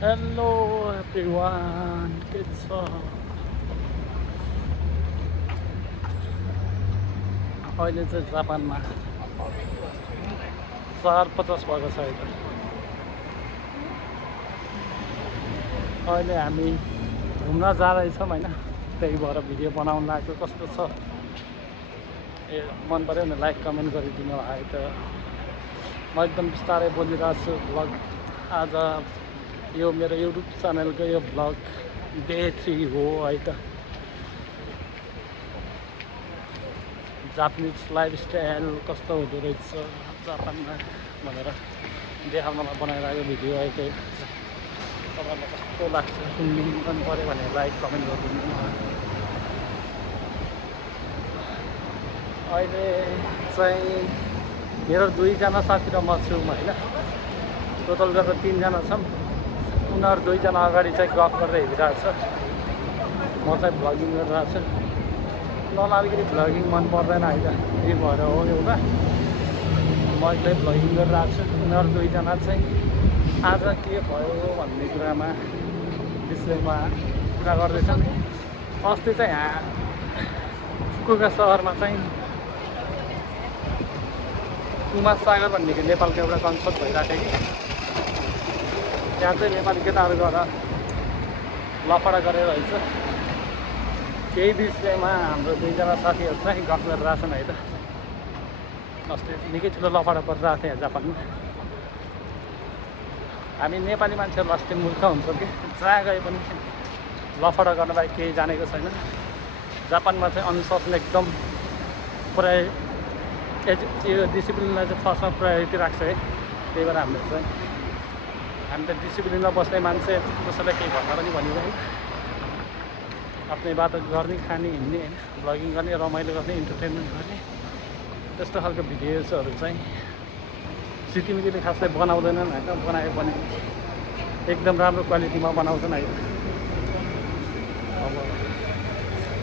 Hello everyone, के छ? अहिले चाहिँ जापानमा 4:50 भएको छ। अहिले हामी घुम्न जाँदैछौँ होइन, त्यही भएर भिडियो बनाउन लागेको। कस्तो छ ए मन पऱ्यो भने लाइक कमेन्ट गरिदिनु है त। म एकदम बिस्तारै बोलिरहेको छु। भ्लग आज यो मेरो युट्युब च्यानलको यो भ्लग डे 3 हो है त। जापानिज लाइफस्टाइल कस्तो हुँदो रहेछ जापानमा भनेर देखाउनलाई बनाइरहेको भिडियो है त। तपाईँहरूलाई कस्तो लाग्छ, मन पऱ्यो भने लाइक कमेन्ट गरिदिनु। अहिले चाहिँ मेरो 2जना साथी र म छु होइन, टोटल गरेर 3जना छौँ। उनीहरू 2जना अगाडि चाहिँ गफ गर्दै हिँडिरहेको छ, म चाहिँ भ्लगिङ गरिरहेको छु। उनीहरूलाई अलिकति भ्लगिङ मन पर्दैन है त, त्यही भएर हो एउटा म एक्लै भ्लगिङ गरिरहेको छु। उनीहरू 2जना चाहिँ आज के भयो भन्ने कुरामा विषयमा कुरा गर्दैछन्। अस्ति चाहिँ यहाँ फुकुओका सहरमा चाहिँ कुमार सागर भन्ने नेपालको एउटा कन्सर्ट भइरहेको थियो कि त्यहाँ चाहिँ नेपाली केटाहरू गएर लफडा गरेर रहेछ। केही विषयमा हाम्रो 2जना साथीहरू चाहिँ गफ गरिरहेछन् है त। अस्ति निकै ठुलो लफडा परिरहेको थियो यहाँ जापानमा। हामी नेपाली मान्छेहरू अस्ति मूर्ख हुन्छौँ कि जहाँ गए पनि लफडा गर्नलाई केही जानेको छैन। जापानमा चाहिँ अनुशासन एकदम पुरै यो डिसिप्लिनलाई चाहिँ फर्स्टमा प्रायोरिटी राख्छ है। त्यही भएर हामी त डिसिप्लिनमा बस्ने मान्छे, कसैलाई केही भन्न पनि भनिँदैन। आफ्नै बाटो गर्ने, खाने, हिँड्ने होइन, भ्लगिङ गर्ने, रमाइलो गर्ने, इन्टरटेनमेन्ट गर्ने, त्यस्तो खालको भिडियोजहरू चाहिँ सिटिमिटीले खासै बनाउँदैनन् होइन। बनायो भने एकदम राम्रो क्वालिटीमा बनाउँछन् है। अब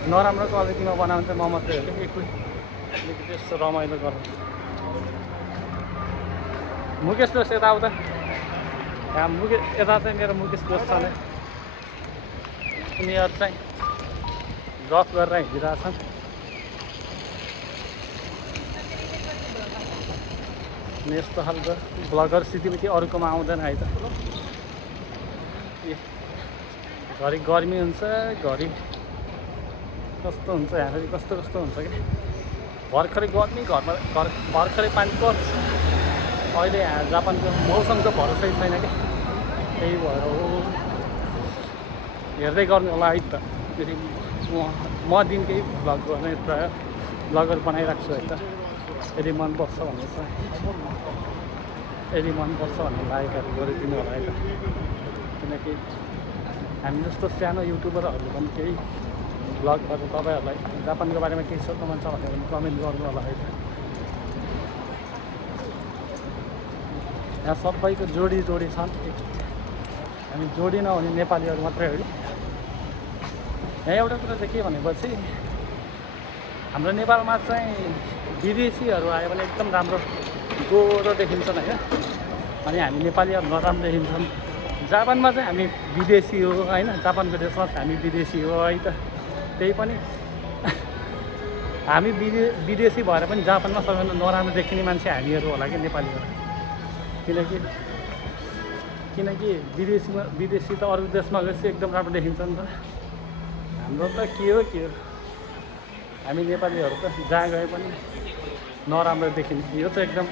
नराम्रो क्वालिटीमा बनाउँछ म मात्रै हो कि एक्लै अलिकति यस्तो रमाइलो गर्नु। मुकेश दोष यता आउँदा यहाँ यता चाहिँ मेरो मुकेश दोष छ नै, उनीहरू चाहिँ गफ गरेर हिँडिरहेछन्। यस्तो खालको भ्लगर सिटिमिटी अरूकोमा आउँदैन है त। घरि गर्मी हुन्छ, घरि कस्तो हुन्छ, यहाँ कस्तो हुन्छ कि भर्खरै गर्मी, भर्खरै पानी पर्छ। अहिले यहाँ जापानको मौसमको भरोसै छैन कि, त्यही भएर हो। हेर्दै गर्नु होला है त। फेरि म दिनकै भ्लग गर्ने प्राय भ्लगहरू बनाइरहेको छु है त। यदि मनपर्छ भने चाहिँ लाइकहरू गरिदिनु होला है त। किनकि हामी जस्तो सानो युट्युबरहरूले पनि केही भ्लग गरेर तपाईँहरूलाई जापानको बारेमा केही सोध्नु मन छ भने कमेन्ट गर्नु होला है त। यहाँ सबैको जोडी छन्। हामी जोडी नहुने नेपालीहरू मात्रै हो कि। यहाँ एउटा कुरा चाहिँ के भनेपछि हाम्रो नेपालमा चाहिँ विदेशीहरू आयो भने एकदम राम्रो गोरो देखिन्छन् होइन, अनि हामी नेपालीहरू नराम्रो देखिन्छन्। जापानमा चाहिँ हामी विदेशी हो होइन, जापानको देशमा चाहिँ हामी विदेशी हो है त। त्यही पनि हामी विदेशी भएर पनि जापानमा सबैभन्दा नराम्रो देखिने मान्छे हामीहरू होला कि नेपालीहरू। किनकि विदेशी त अरू देशमा गएपछि एकदम राम्रो देखिन्छ नि त। हाम्रो त के हो हामी नेपालीहरू त जहाँ गए पनि नराम्रो देखिने। यो चाहिँ एकदम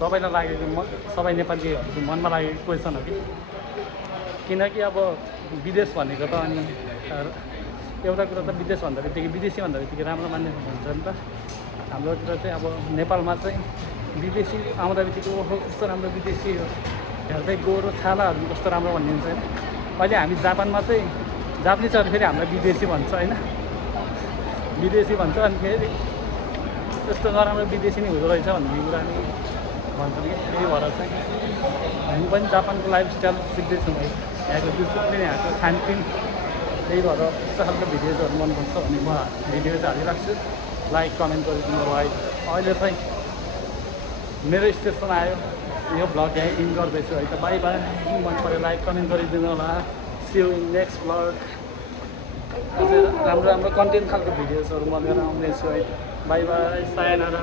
सबैलाई लागेको सबै नेपालीहरूको मनमा लागेको क्वेसन हो कि। किनकि अब विदेश भनेको त अनि एउटा कुरा त विदेश भन्दा बित्तिकै विदेशी भन्दा बित्तिकै राम्रो मान्ने हुन्छ नि त। हाम्रोतिर चाहिँ अब नेपालमा चाहिँ विदेशी आउँदा बित्तिकै ओहो कस्तो राम्रो विदेशी हो, हेर्दै गोरो छालाहरू कस्तो राम्रो भन्ने हुन्छ होइन। अहिले हामी जापानमा चाहिँ जापानिजहरू फेरि हामीलाई विदेशी भन्छ होइन, विदेशी भन्छ। अनि फेरि त्यस्तो नराम्रो विदेशी नै हुँदो रहेछ भन्ने कुरा नि भन्छन् कि। त्यही भएर चाहिँ हामी पनि जापानको लाइफस्टाइल सिक्दैछौँ है, यहाँको डिसिप्लिन, यहाँको खानपिन। त्यही भएर यस्तो खालको भिडियोजहरू मनपर्छ भने म भिडियो चाहिँ हालिरहेको छु। लाइक कमेन्ट गरिदिनु होला है। अहिले चाहिँ मेरो स्टेसन आयो, यो भ्लग यहीँ इन गर्दैछु है त। Bye bye. मन पऱ्यो लाइक कमेन्ट गरिदिनु होला। See you in next vlog. अझै राम्रो राम्रो कन्टेन्ट खालको भिडियोजहरू म लिएर आउँदैछु है त। Bye by, sayonara.